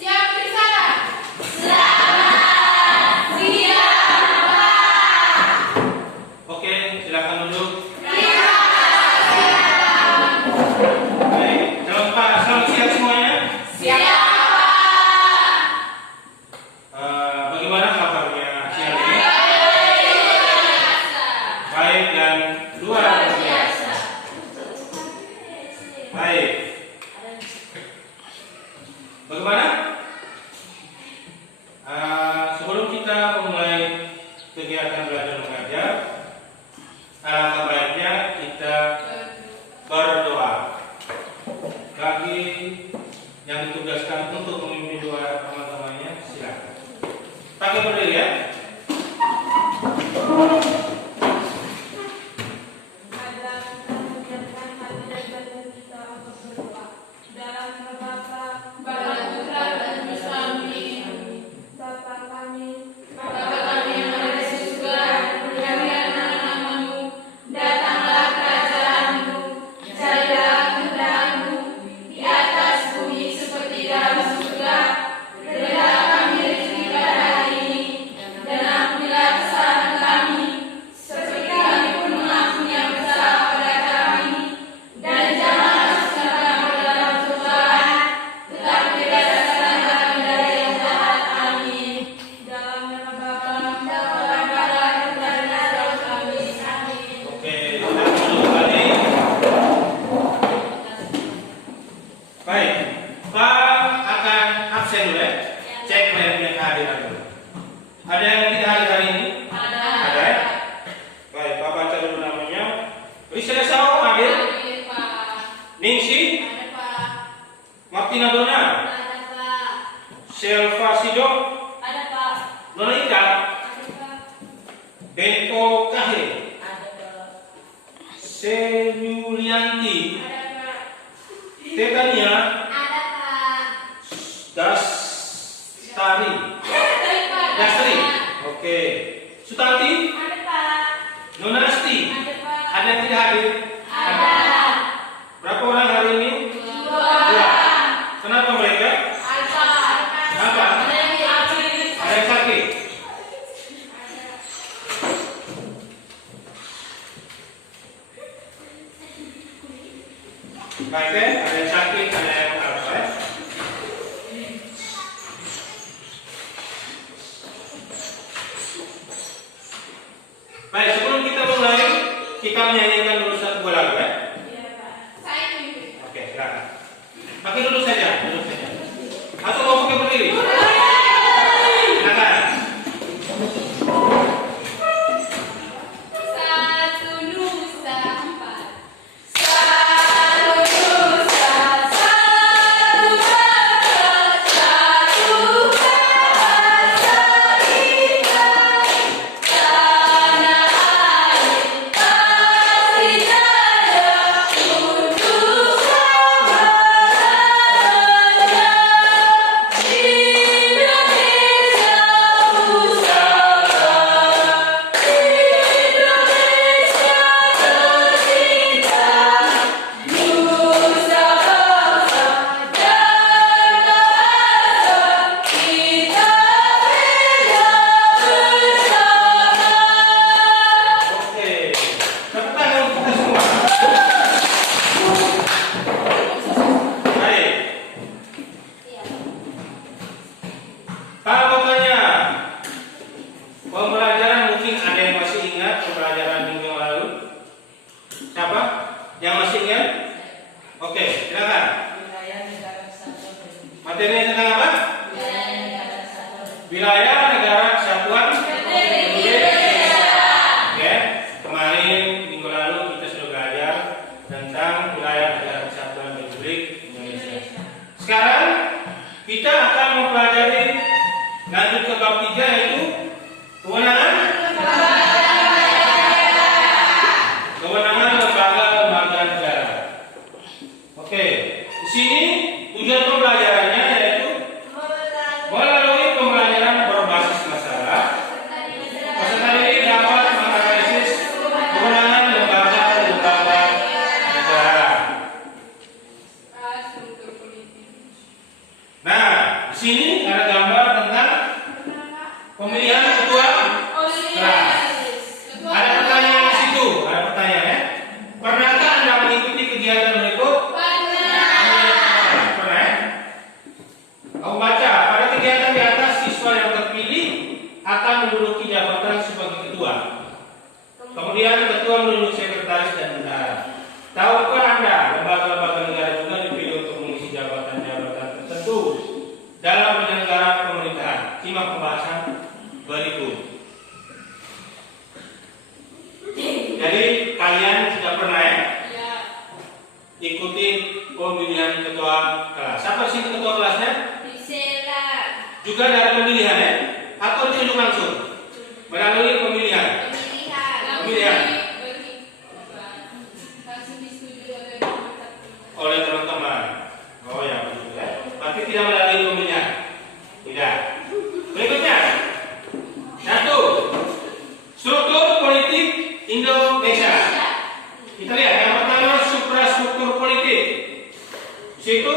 Siap bicara. Selamat siang, Pak. Oke, silakan duduk. Terima kasih. Baik, selamat siang semuanya. Siap, Pak. Bagaimana kabarnya siang ini? Baik dan luar biasa. Baik. Bagaimana? Sebelum kita memulai kegiatan belajar mengajar, alangkah baiknya kita berdoa bagi yang ditugaskan untuk memimpin doa teman-temannya. Silakan. Pakai berdiri ya. Baik, Pak akan absen dulu ya. Cek mereka kehadiran dulu. Ada yang tidak hadir hari ini? Ada ya? Baik, Pak baca dulu namanya. Rizal Sao hadir? Ningsi? Martina Dona? Selva Sido? Nona Ika? Beko Kahir? Senyulianti? Tetania? Dastari? Dastri? Oke. Sutanti? Nonasti? Ada yang tidak hadir? Berapa orang hari ini? Dua. Kenapa mereka? Kenapa? Ada yang sakit? Baik ya, ada yang sakit, ada yang apa ya? Baik, sebelum kita mulai, kita menyanyikan dulu satu buah lagu ya. Oke, silakan. Pakai duduk saja, duduk saja. Atau mau pakai berdiri? Silakan. Satu Nusa Empat. Satu Nusa, satu bangsa, satu bahasa kita. Tanah air pasti jaya untuk selamanya. Indonesia pusaka, Indonesia tercinta, Nusa bangsa dan bahasa kita bela bersama. Oke. Tepuk tangan untuk kita semua. Baik. Pak mau tanya, pembelajaran mungkin ada yang masih ingat pembelajaran minggu yang lalu? Siapa? Yang masih ingat? Oke, silakan. Materinya tentang apa? Wilayah negara kesatuan Republik Indonesia. Oke, kemarin minggu lalu kita sudah belajar tentang wilayah negara kesatuan Republik Indonesia. Sekarang kita akan mempelajari lanjut ke bab 3 yaitu kewenangan lembaga negara. Oke, di sini tujuan pembelajarannya yaitu melalui pembelajaran berbasis masalah, peserta didik dapat menganalisis kewenangan lembaga negara. sini ada gambar tentang pemilihan ketua kelas. Ada pertanyaan di situ, ada pertanyaan ya. Pernahkah Anda mengikuti kegiatan berikut? Pernah ya? Kamu baca, pada kegiatan di atas siswa yang terpilih akan menduduki jabatan sebagai ketua. Kemudian ketua menunjuk sekretaris dan bendahara. Tahukah Anda lembaga-lembaga negara juga dipilih untuk mengisi jabatan-jabatan tertentu dalam penyelenggaraan pemerintahan? Simak pembahasan berikut. Jadi kalian sudah pernah ya? Ikuti pemilihan ketua kelas. Siapa sih ketua kelasnya? Juga dari pemilihan ya? Atau ditunjuk langsung? Melalui pemilihan. Oleh teman-teman. Oh ya, betul ya. Berarti tidak melalui pemilihan. Tidak. Berikutnya. 1. Struktur politik Indonesia. Kita lihat yang pertama suprastruktur politik. Situ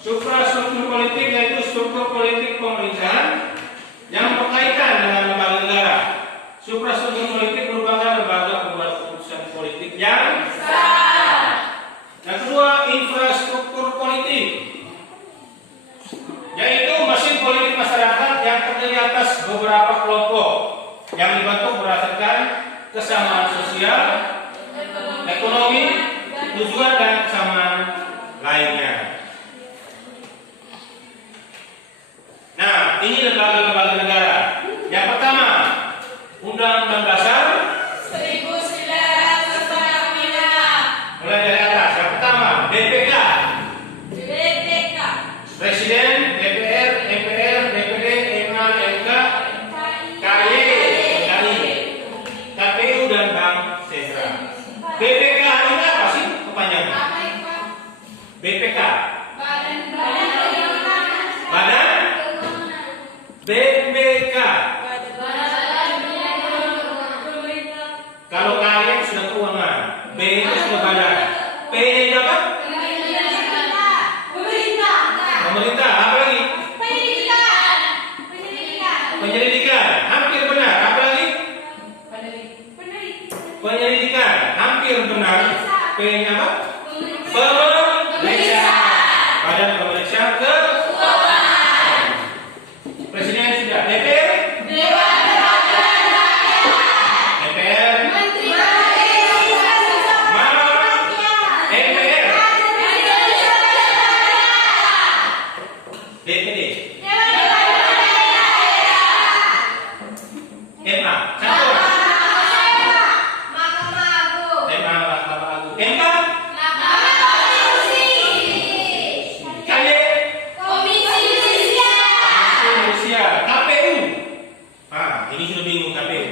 suprastruktur politik yaitu struktur politik pemerintahan yang berkaitan dengan lembaga negara. Suprastruktur politik merupakan lembaga pembuat keputusan politik yang sah. Yang kedua, infrastruktur politik, yaitu mesin politik masyarakat yang terdiri atas beberapa kelompok yang dibentuk berdasarkan kesamaan sosial, ekonomi, tujuan dan kesamaan lainnya. Nah, ini lembaga-lembaga negara. Yang pertama, Undang-Undang Dasar 1945. mulai dari atas. Yang pertama, BPK, Presiden, DPR, MPR, DPD, MA, MK, KY, KPU dan Bank Sentral. BPK ini apa sih kepanjangan? BPK, Badan BPK. Kalau KY sudah keuangan, B itu sudah badan, P ini apa? Pemerintah. Apa lagi? Penyelidikan. Hampir benar. Apa lagi? Penyelidikan. Hampir benar. P-nya apa? Pemeriksa. Badan pemeriksa keuangan. Presiden sudah. DPR. DPR. Mana? MPR. DPD. MA. Satu. MA Mahkamah Agung. MK. KY. Indonesia. KPU. Ini sudah bingung KPU.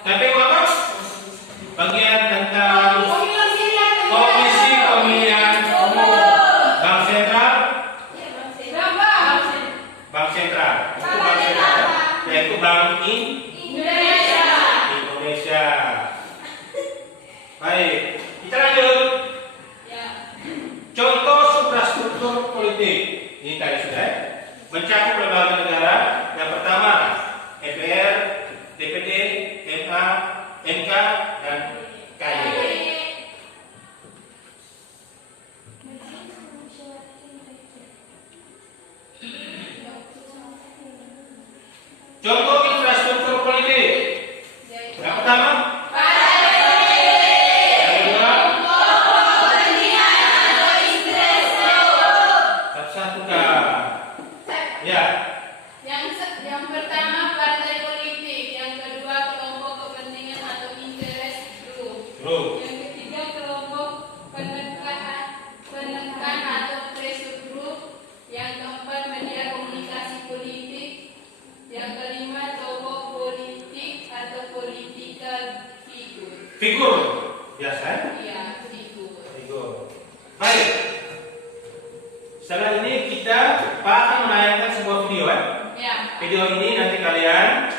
KPU apa? Bagian tentang Komisi Pemilihan Umum. Bank Sentral. Bank Sentral. Itu Bank Sentral. Yaitu Bank Indonesia. Baik, kita lanjut. Contoh suprastruktur politik. Ini tadi sudah ya. Mencakup lembaga negara. Yang pertama, MPR, DPD, MA, MK, dan KY. Contoh infrastruktur politik. Yang pertama, yang kedua, satu-satu kah? Ya, Yang pertama partai politik, yang kedua kelompok kepentingan atau interest group, Group. yang ketiga kelompok penekan atau pressure group, yang keempat media komunikasi politik, yang kelima tokoh politik atau political figure. Figur. Biasa ya? Ya, figur. Figur. Baik. Setelah ini kita akan menayangkan sebuah video ya. Ya. Video ini nanti kalian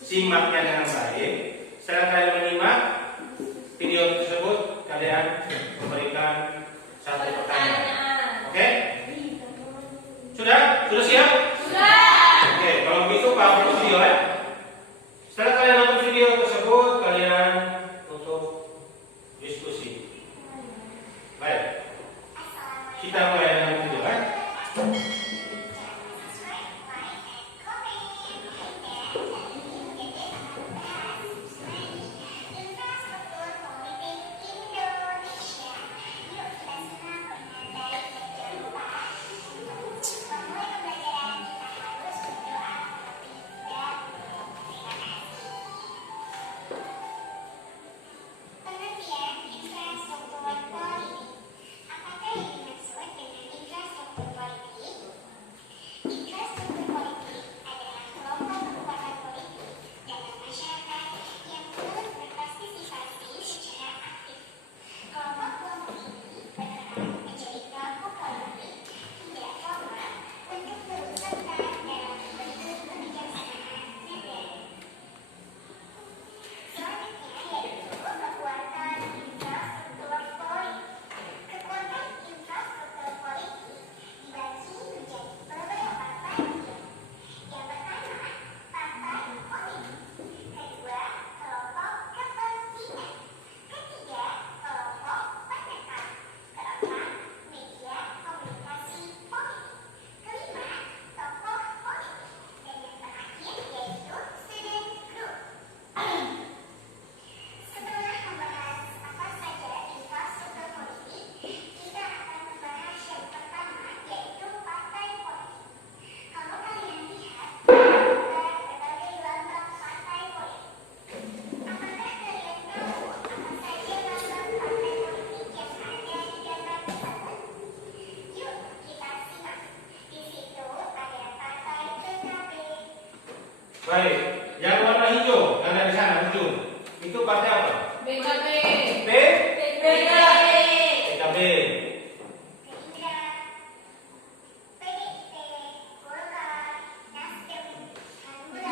simaknya dengan baik. Setelah kalian menyimak video tersebut, kalian memberikan satu pertanyaan. Oke? Baik. Kita mulai dengan video kan? Baik, yang warna hijau yang ada di sana muncul. Itu partai apa? PKB. P? PKB. PKB.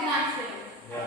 Nasdem. Ya.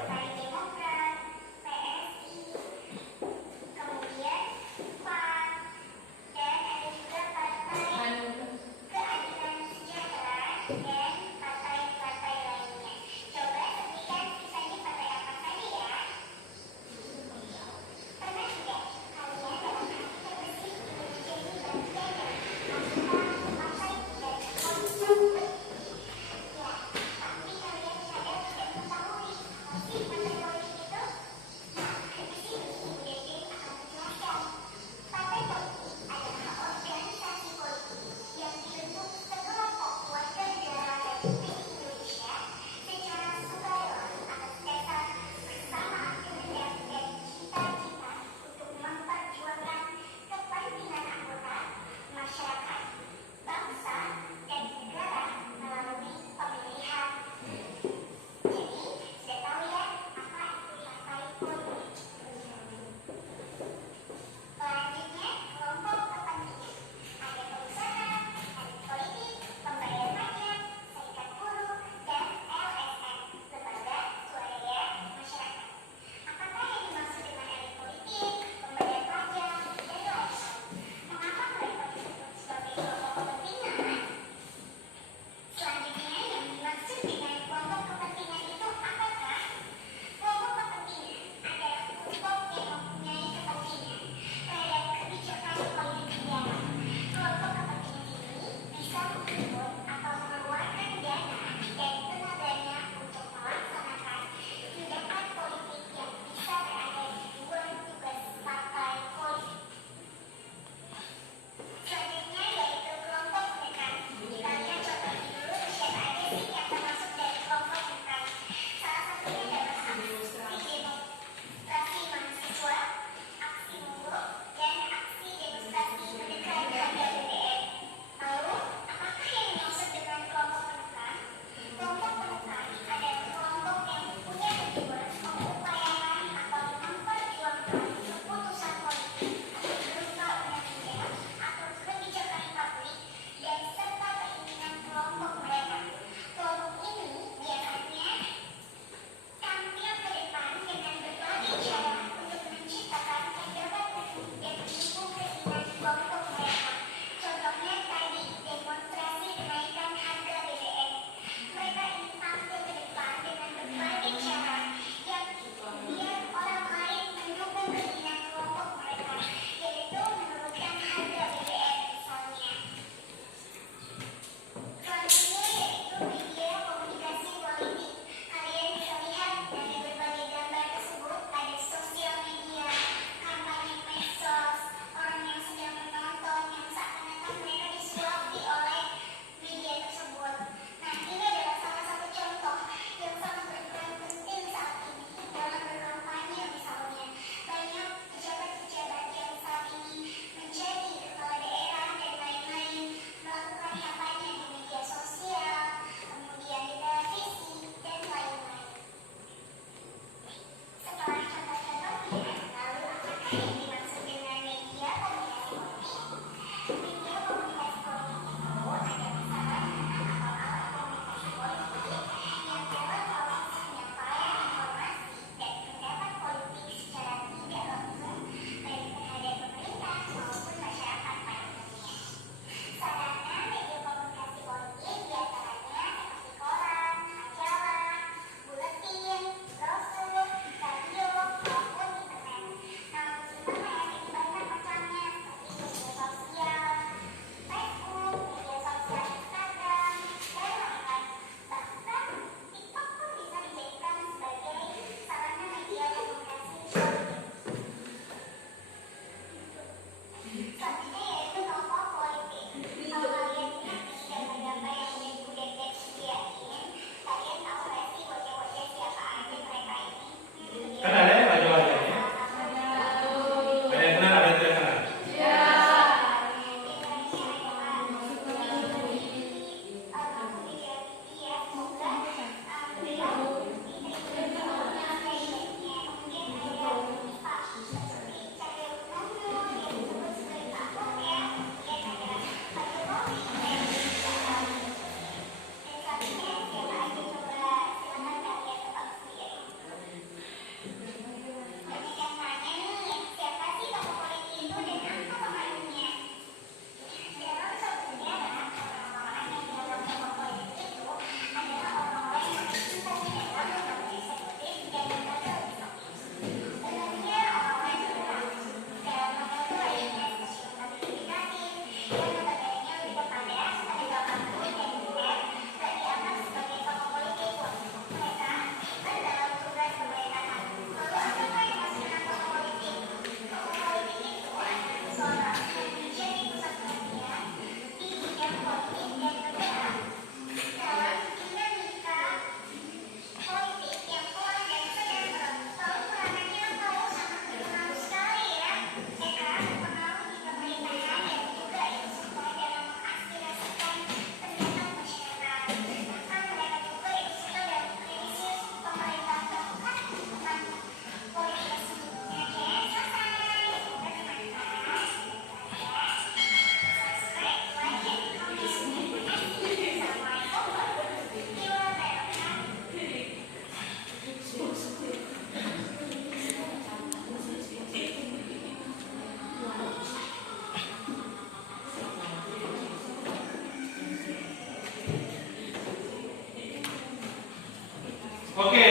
Oke.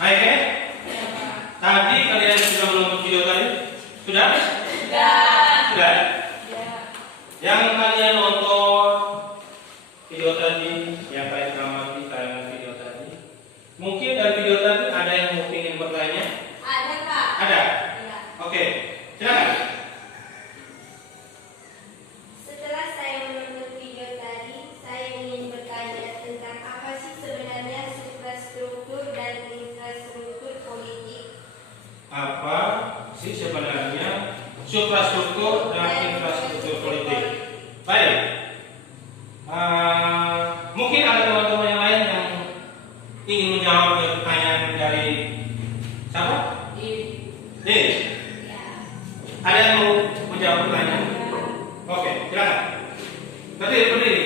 Baik ya? Tadi kalian sudah menonton video tadi? Sudah? Sudah? Yang kalian nonton video tadi, yang kalian amati tayangan video tadi, mungkin dari video tadi ada yang mau ingin bertanya? Ada, Kak. Ada? Iya. Oke, silakan. Setelah saya menonton video tadi, saya ingin bertanya tentang apa sih sebenarnya suprastruktur dan infrastruktur politik. Apa sih sebenarnya suprastruktur dan infrastruktur politik? Baik. Mungkin ada teman-teman yang lain yang ingin menjawab pertanyaan dari siapa? Din. Ada yang mau menjawab pertanyaan? Oke, silakan. Berdiri.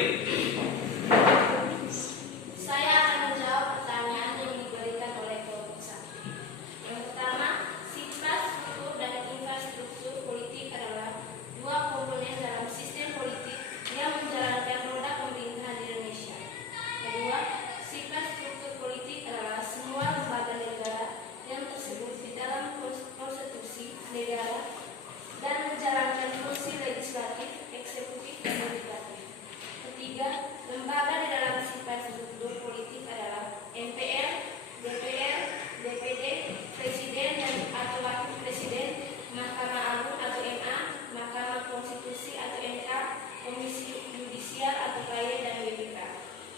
Saya akan menjawab pertanyaan yang diberikan oleh kelompok 1. Yang pertama, suprastruktur dan infrastruktur politik adalah dua komponen dalam sistem politik yang menjalankan roda pemerintahan di Indonesia. Kedua, suprastruktur politik adalah semua lembaga negara yang tersebut di dalam konstitusi negara dan menjalankan fungsi legislatif, eksekutif, dan legislatif. Ketiga, lembaga di dalam suprastruktur politik adalah MPR, DPR, DPD, Presiden dan atau Wakil Presiden, Mahkamah Agung atau MA, Mahkamah Konstitusi atau MK, Komisi Yudisial atau KY dan BPK.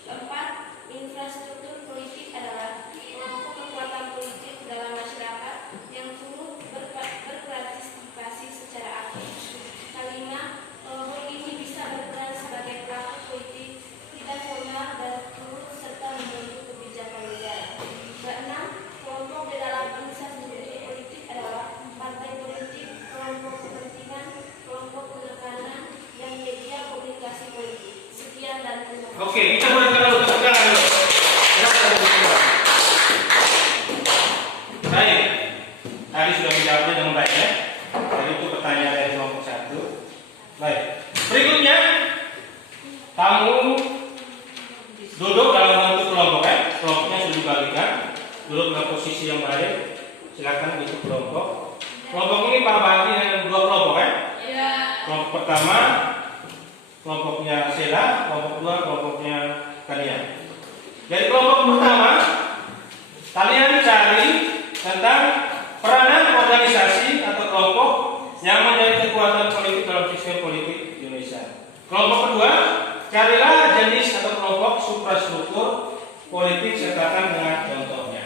Keempat, infrastruktur politik adalah kelompok kekuatan politik dalam masyarakat yang turut berpartisipasi secara aktif. Kelima, kelompok ini bisa berperan sebagai pelaku politik tidak formal dan turut serta membentuk kebijakan negara. Keenam, kelompok di dalam infrastruktur politik adalah partai politik, kelompok kepentingan, kelompok penekanan, dan media komunikasi politik. Sekian dan terima kasih. Oke, kita mulai dulu. Silakan dulu. Baik. Tadi sudah menjawabnya dengan baik ya. Jadi itu pertanyaan dari kelompok 1. Baik. Berikutnya, kamu duduk dalam bentuk kelompok ya. Kelompoknya sudah dibagikan. Duduk dalam posisi yang baik. Silakan bentuk kelompok. Kelompok ini Pak bagi dengan dua kelompok ya. Iya. Kelompok pertama, kelompoknya Sela. Kelompok kedua, kelompoknya kalian. Jadi kelompok pertama, kalian cari tentang peranan organisasi atau kelompok yang menjadi kekuatan politik dalam sistem politik Indonesia. Kelompok kedua, carilah jenis atau kelompok suprastruktur politik sertakan dengan contohnya.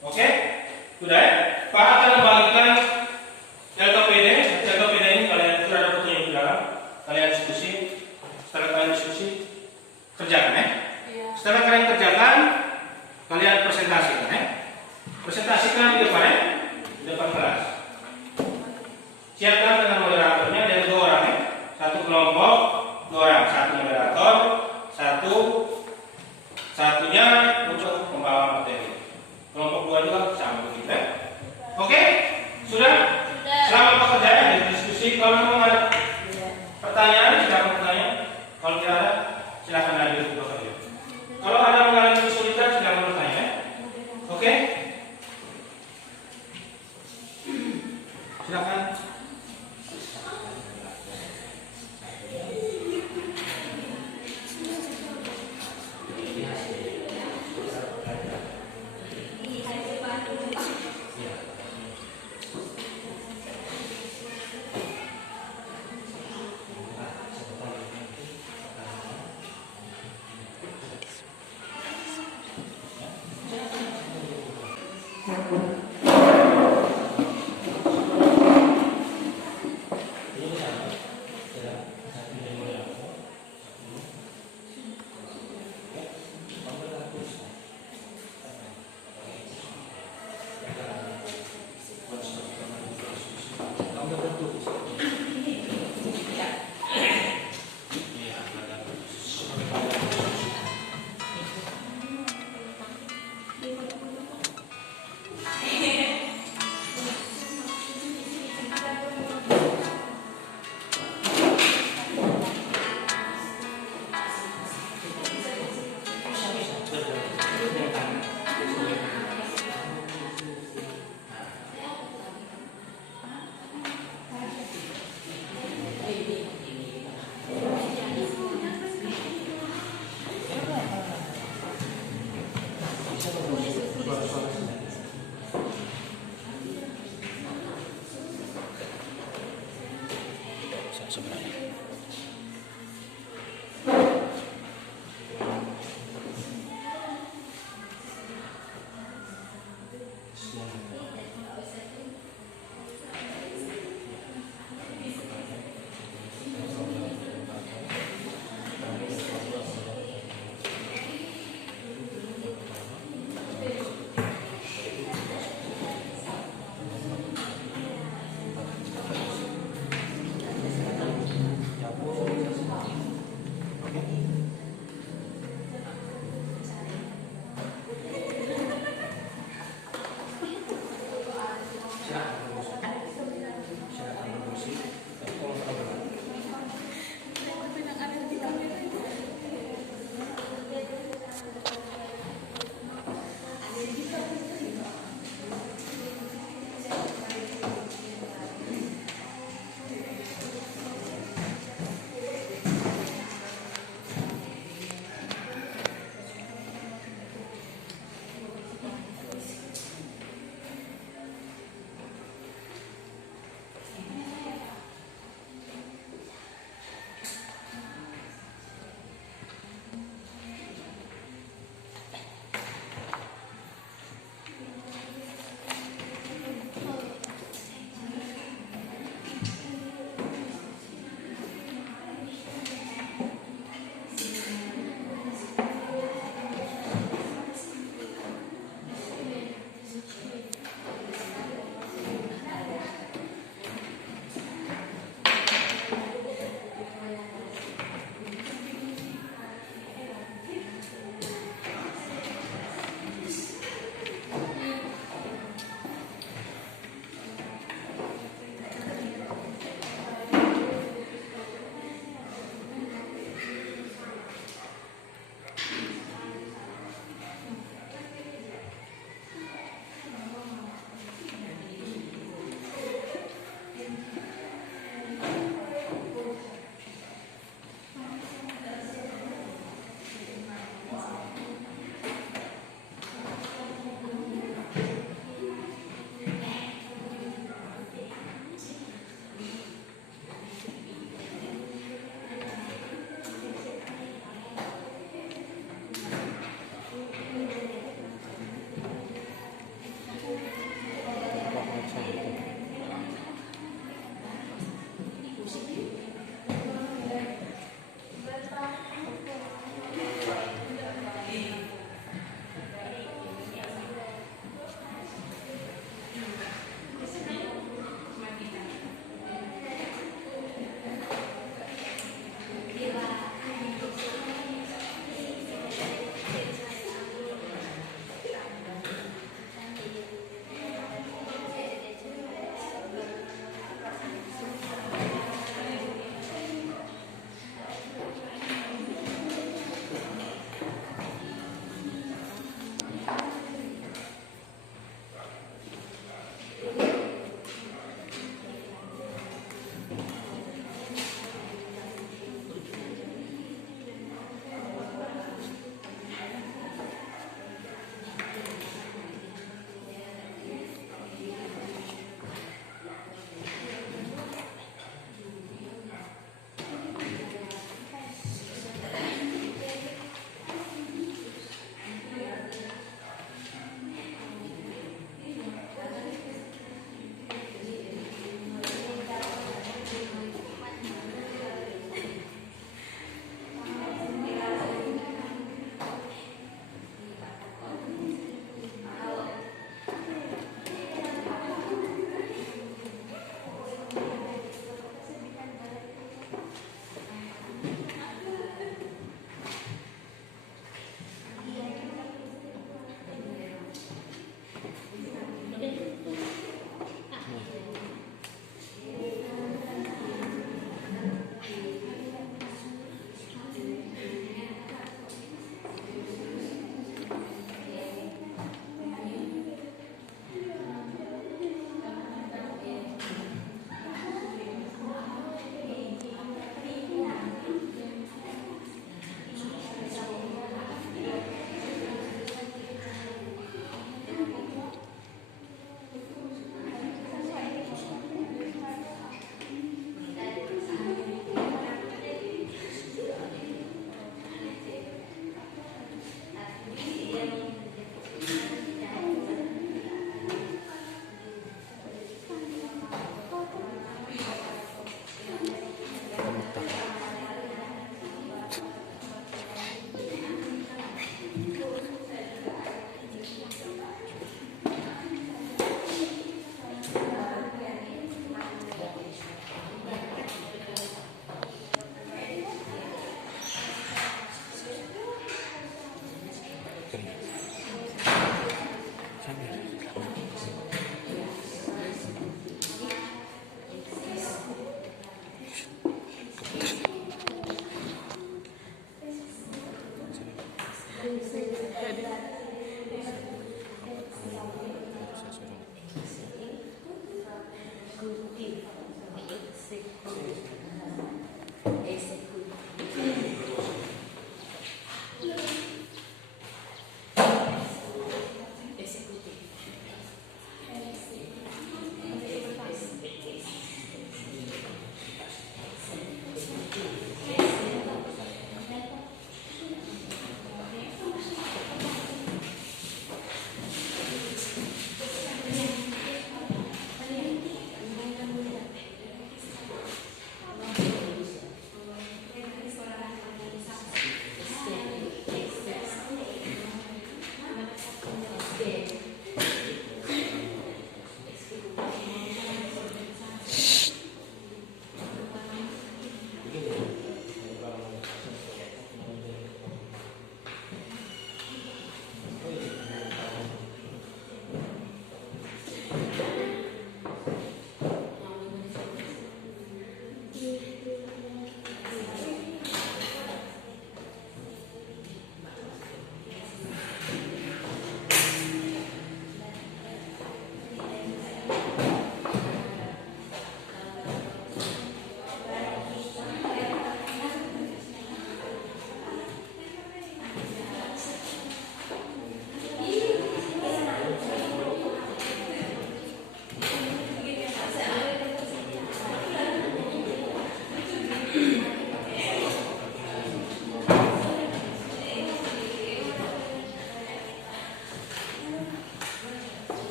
Oke? Sudah ya? Pak akan membagikan LKPD. LKPD ini kalian sudah ada fotonya di dalam. Kalian diskusi. Setelah kalian diskusi, kerjakan ya. Setelah kalian kerjakan, kalian presentasikan ya. Presentasikan di depan ya. Di depan kelas. Siapkan dengan moderatornya dan 2 orang ya. Satu kelompok, 2 orang. Satu moderator, satunya untuk membawa materi. Kelompok 2 juga sama begitu ya. Oke? Sudah? Selamat bekerja ya di diskusi. Kalau memang ada pertanyaan, silakan bertanya. Kalau tidak ada, silakan lanjut bekerja. Kalau ada mengalami kesulitan, silakan bertanya. Oke? Silakan. sebenarnya.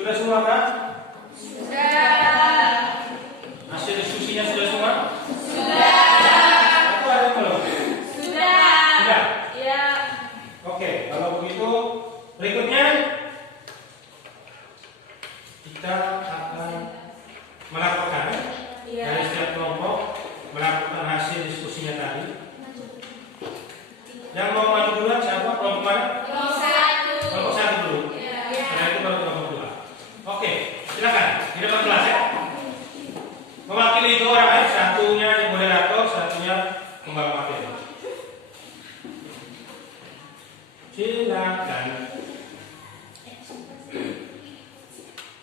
Sudah semua Kak? Sudah. Hasil diskusinya sudah semua? Sudah. Atau ada yang belum? Sudah. Sudah? Ya. Oke, kalau begitu berikutnya kita akan melaporkan dari setiap kelompok melakukan hasil diskusinya tadi. Yang mau maju duluan siapa? Kelompok mana? Kelompok 1. Kelompok 1 dulu. Ya. Setelah itu baru kelompok 2. Oke, silakan. Di depan kelas ya. Mewakili itu orang lain, satunya yang moderator, satunya pembawa materi. Silakan.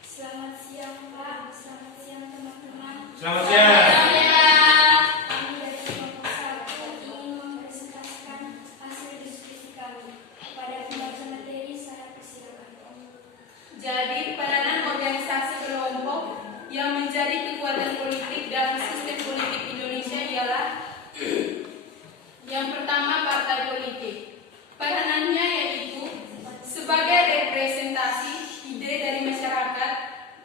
Selamat siang Pak, selamat siang teman-teman. Selamat siang. Kami dari kelompok 1 ingin mempresentasikan hasil diskusi kami. Pada pembaca materi saya persilakan. Jadi, peranan organisasi kelompok yang menjadi kekuatan politik dalam sistem politik Indonesia ialah yang pertama, partai politik. Peranannya yaitu sebagai representasi ide dari masyarakat,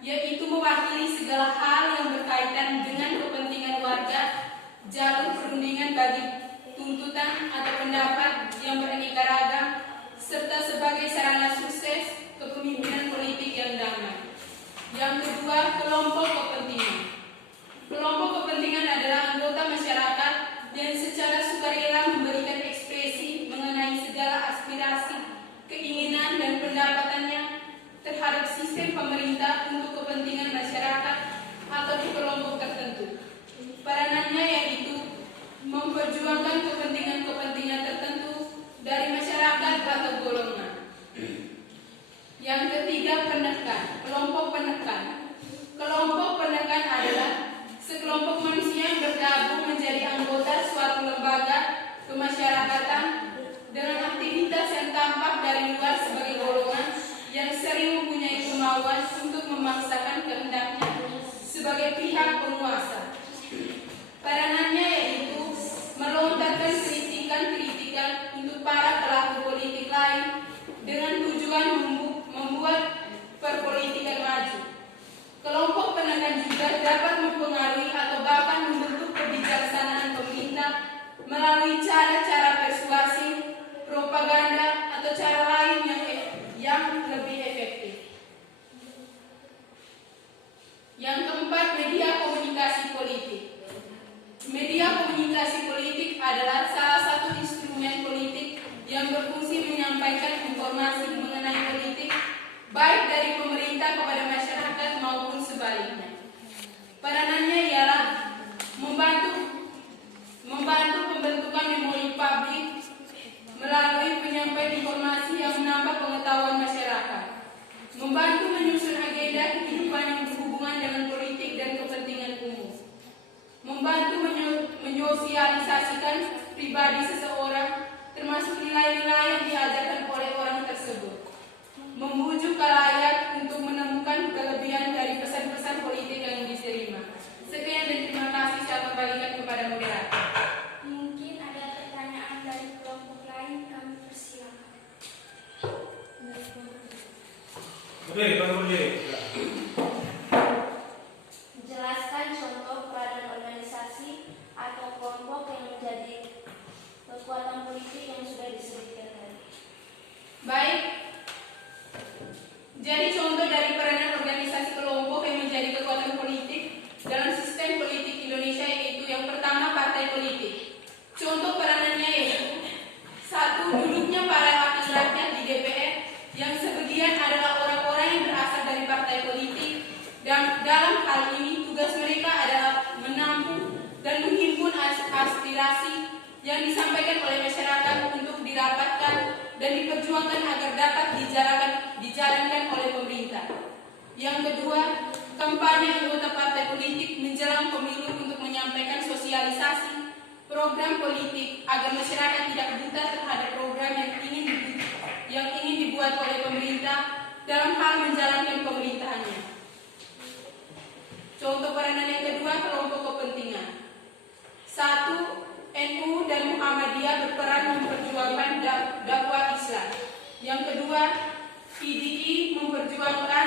yaitu mewakili segala hal yang berkaitan dengan kepentingan warga, jalur perundingan bagi tuntutan atau pendapat yang beraneka ragam, serta sebagai sarana sukses kepemimpinan politik yang damai. Yang kedua, kelompok kepentingan. Kelompok kepentingan adalah anggota masyarakat yang secara sukarela memberikan ekspresi mengenai segala aspirasi, keinginan, dan pendapatannya terhadap sistem pemerintah untuk kepentingan masyarakat atau kelompok tertentu. Peranannya yaitu memperjuangkan kepentingan-kepentingan tertentu dari masyarakat atau golongan. Yang ketiga, penekan. Kelompok penekan. Kelompok penekan adalah sekelompok manusia yang bergabung menjadi anggota suatu lembaga kemasyarakatan dengan aktivitas yang tampak dari luar sebagai golongan yang sering mempunyai kemauan untuk memaksakan kehendaknya sebagai pihak penguasa. Peranannya yaitu melontarkan kritikan-kritikan untuk para pelaku politik lain dengan tujuan membuat perpolitikan maju. Kelompok penekan juga dapat mempengaruhi atau bahkan membentuk kebijaksanaan pemerintah melalui cara-cara persuasi, propaganda, atau cara lain yang lebih efektif. Yang keempat, media komunikasi politik. Media komunikasi politik adalah salah satu instrumen politik yang berfungsi menyampaikan informasi mengenai politik, baik dari pemerintah kepada masyarakat maupun sebaliknya. Peranannya ialah membantu pembentukan memori publik melalui penyampaian informasi yang menambah pengetahuan masyarakat, membantu menyusun agenda kehidupan yang berhubungan dengan politik dan kepentingan umum, membantu menyosialisasikan pribadi seseorang termasuk nilai-nilai yang diajarkan oleh orang tersebut, membujuk khalayak untuk menemukan kelebihan dari pesan-pesan politik yang diterima. Sekian dan terima kasih, saya kembalikan kepada moderator. Mungkin ada pertanyaan dari kelompok lain, kami persilakan. Berdiri. Jelaskan contoh peranan organisasi atau kelompok yang menjadi kekuatan politik yang sudah disebutkan tadi. Baik. Jadi contoh dari peranan organisasi kelompok yang menjadi kekuatan politik dalam sistem politik Indonesia yaitu yang pertama, partai politik. Contoh peranannya yaitu 1. Duduknya para wakil rakyat di DPR yang sebagian adalah orang-orang yang berasal dari partai politik, dan dalam hal ini tugas mereka adalah menampung dan menghimpun aspirasi yang disampaikan oleh masyarakat untuk dirapatkan dan diperjuangkan agar dapat dijalankan oleh pemerintah. Yang kedua, kampanye anggota partai politik menjelang pemilu untuk menyampaikan sosialisasi program politik agar masyarakat tidak buta terhadap program yang ingin dibuat oleh pemerintah dalam hal menjalankan pemerintahannya. Contoh peranan yang kedua, kelompok kepentingan. 1. NU dan Muhammadiyah berperan memperjuangkan dakwah Islam. Yang kedua, PDI memperjuangkan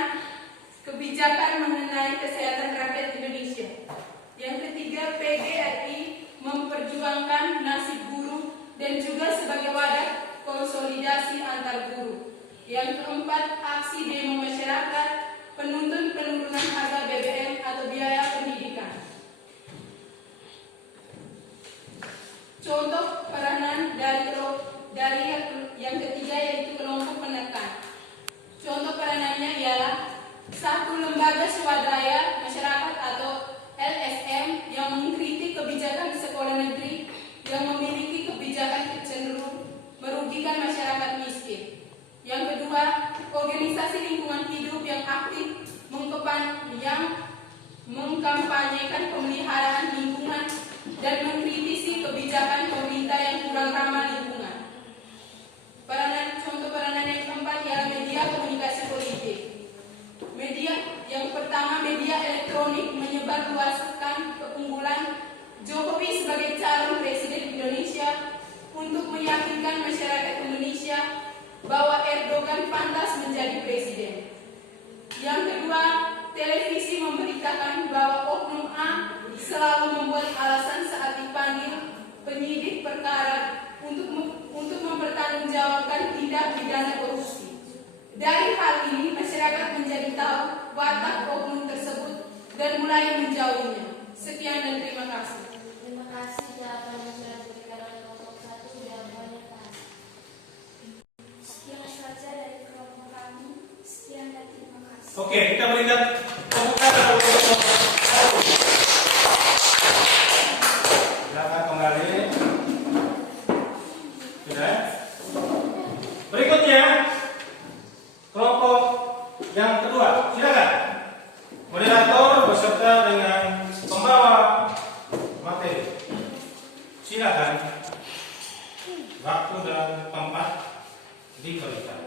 kebijakan mengenai kesehatan rakyat Indonesia. Yang ketiga, PGRI memperjuangkan nasib buruh dan juga sebagai wadah konsolidasi antar buruh. Yang keempat, aksi demo masyarakat penuntut penurunan harga BBM atau biaya pendidikan. Contoh peranan dari yang ketiga yaitu kelompok penekan. Contoh peranannya ialah satu, lembaga swadaya masyarakat atau LSM yang mengkritik kebijakan sekolah negeri yang memiliki kebijakan cenderung merugikan masyarakat miskin. Yang kedua, organisasi lingkungan hidup yang aktif mengkampanyekan pemeliharaan lingkungan dan mengkritisi kebijakan pemerintah yang kurang ramah lingkungan. Contoh peranan yang keempat ialah media komunikasi politik. Media yang pertama, media elektronik menyebarluaskan keunggulan Jokowi sebagai calon presiden Indonesia untuk meyakinkan masyarakat Indonesia bahwa Erdogan pantas menjadi presiden. Yang kedua, televisi memberitakan bahwa oknum A selalu membuat alasan saat dipanggil penyidik perkara untuk mempertanggungjawabkan tindak pidana korupsi. Dari hal ini, masyarakat menjadi tahu watak oknum tersebut dan mulai menjauhinya. Sekian dan terima kasih. Terima kasih jawaban yang sudah diberikan oleh kelompok 1 jawabannya pas. Sekian saja dari kelompok kami. Sekian dan terima kasih. Oke, kita berikan tepuk tangan untuk kelompok 1. Silakan kembali. Sudah. Berikutnya kelompok yang kedua, silakan. Moderator beserta dengan pembawa materi. Silakan. Waktu dan tempat diberikan.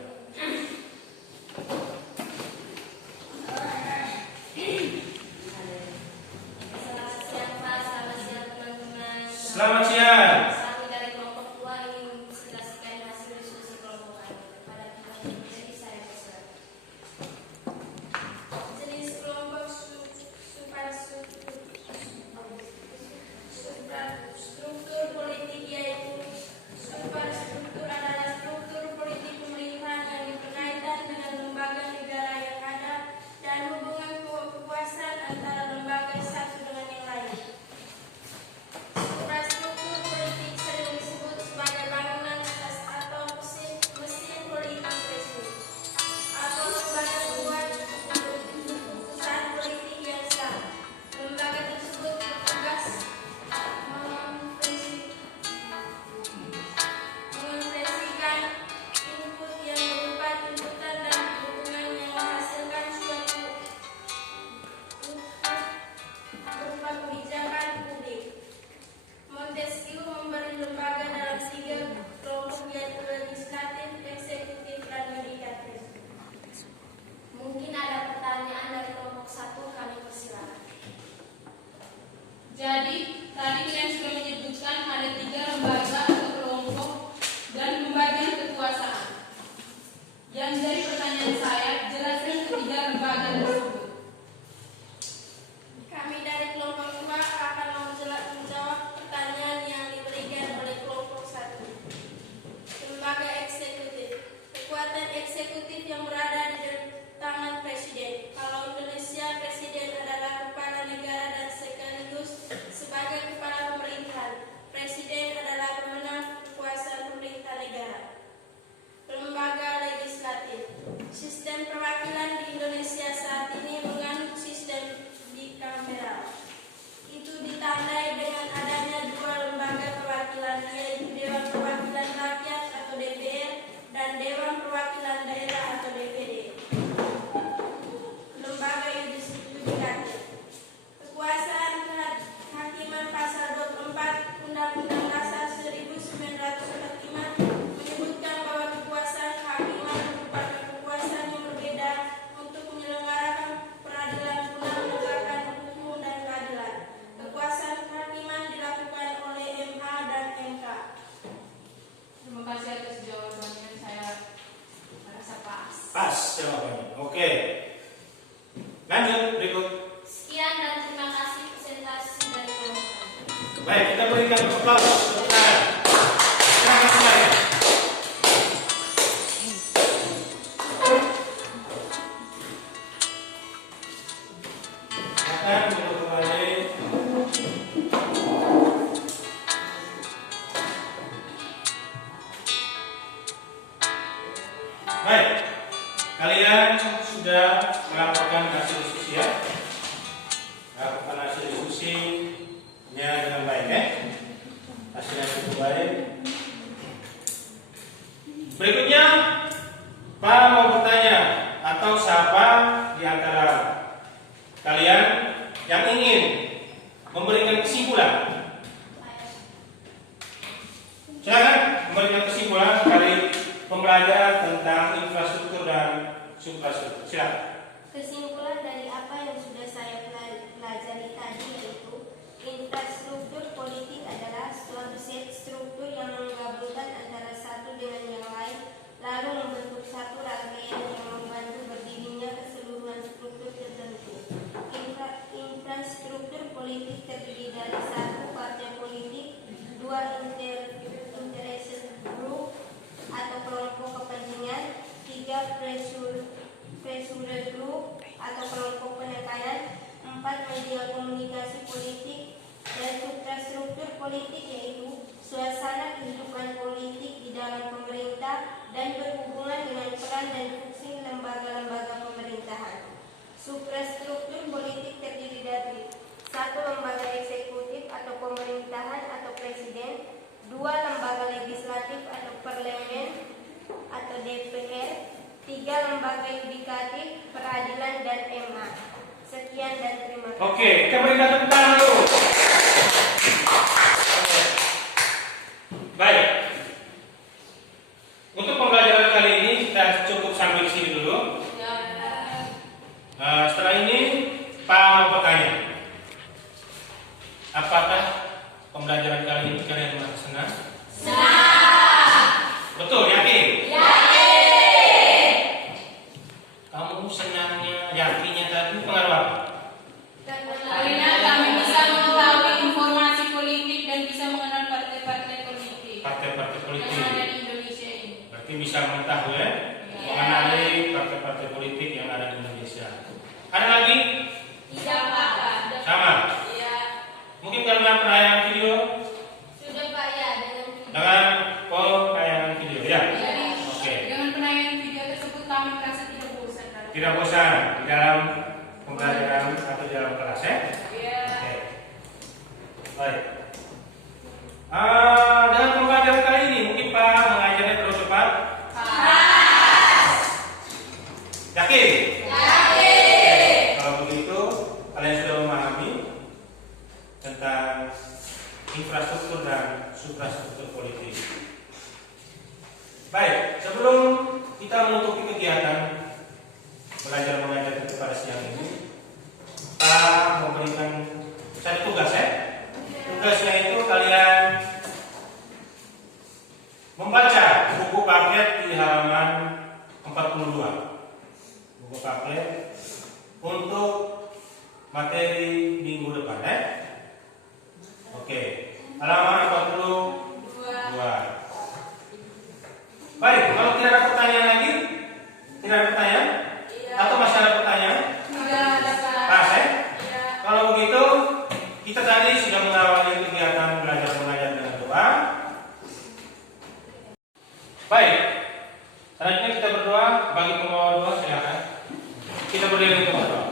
Selamat siang Pak, selamat siang teman-teman. Selamat siang. Kami dari kelompok 2 ingin menjelaskan hasil diskusi kelompok kami kepada pihak. Jadi saya persilakan. Jenis kelompok superstruktur politik yaitu superstruktur adalah struktur politik pemerintahan yang berkaitan dengan lembaga negara yang ada dan hubungan kekuasaan antara lembaga satu dengan yang lain. Infrastruktur politik sering disebut sebagai bangunan atas atau mesin politik tersebut atau lembaga buat keputusan politik yang sah. Lembaga tersebut bertugas mengekspresikan input yang berupa tuntutan dan dukungan yang menghasilkan suatu berupa kebijakan publik. Montesquieu memberi lembaga dalam 3 kelompok yaitu legislatif, eksekutif, dan yudikatif. Mungkin ada pertanyaan dari kelompok 1, kami persilakan. Jadi, tadi kalian sudah menyebutkan ada 3 lembaga atau kelompok dan pembagian kekuasaan. Yang jadi pertanyaan saya, jelaskan ketiga lembaga tersebut. Kami dari kelompok 2 akan menjawab pertanyaan yang diberikan oleh kelompok 1. Lembaga eksekutif. Kekuatan eksekutif yang berada di tangan presiden. Kalau Indonesia, presiden adalah kepala negara dan sekaligus sebagai kepala pemerintahan. Presiden adalah pemenang kekuasaan pemerintah negara. Lembaga legislatif. Sistem perwakilan di Indonesia saat ini menganut sistem bikameral. Itu ditandai dengan adanya 2 lembaga perwakilan yaitu Dewan Perwakilan Rakyat atau DPR dan Dewan Perwakilan Daerah atau DPD. Baik, kalian sudah melaporkan hasil diskusi ya? Lakukan hasil diskusinya dengan baik ya? Hasilnya cukup baik. Berikutnya, Pak mau bertanya atau siapa di antara kalian yang ingin memberikan kesimpulan? Silakan memberikan kesimpulan dari pembelajaran tentang infrastruktur dan suprastruktur. Silakan. Kesimpulan dari apa yang sudah saya pelajari tadi yaitu infrastruktur politik adalah suatu set struktur yang menggabungkan antara satu dengan yang lain, lalu membentuk satu rangkaian yang membantu berdirinya keseluruhan struktur tertentu. Infrastruktur politik terdiri dari satu partai politik, dua interest group atau kelompok kepentingan, tiga pressure group atau kelompok penekanan, empat media komunikasi politik, dan suprastruktur politik yaitu suasana kehidupan politik di dalam pemerintah dan berhubungan dengan peran dan fungsi lembaga-lembaga pemerintahan. Suprastruktur politik terdiri dari satu lembaga eksekutif atau pemerintahan atau presiden, dua lembaga legislatif atau parlemen atau DPR, tiga lembaga yudikatif, peradilan dan MA. Sekian dan terima kasih. Oke, kita berikan tepuk tangan dulu. Baik. Untuk pembelajaran kali ini kita cukup sampai di sini dulu. Setelah ini Pak mau bertanya. Apakah pembelajaran kali ini kalian merasa senang? Betul, yakin? Kamu senangnya, yakinnya tadi pengaruh apa? Karena kami bisa mengetahui informasi politik dan bisa mengenal partai-partai politik Partai-partai politik. yang ada di Indonesia ini. Berarti bisa mengetahui ya, mengenali partai-partai politik yang ada di Indonesia. Ada lagi? Iya Pak. Sama. Iya. Mungkin karena penayangan video Sudah Pak ya dengan penayangan video ya. Jadi, Oke. dengan penayangan video tersebut kami merasa tidak bosan. Tidak bosan di dalam pembelajaran atau di dalam kelas ya. Iya. Oke. Baik. Dengan pembelajaran kali ini mungkin Pak mengajarnya terus cepat. Yakin? Kalau begitu kalian sudah memahami tentang infrastruktur dan suprastruktur politik. Baik, sebelum kita menutupi kegiatan belajar mengajar kita pada siang ini, kita memberikan satu tugas ya. Tugasnya itu kalian membaca buku paket di halaman 42. Buku paket untuk materi minggu depan ya. Oke, halaman 42. Baik, kalau tidak ada pertanyaan lagi, tidak ada pertanyaan? Atau masih ada pertanyaan? Pas ya? Kalau begitu, kita tadi sudah mengawali kegiatan belajar mengajar dengan doa. Baik, selanjutnya kita berdoa. Bagi pembawa doa silakan. Kita berdiri untuk berdoa.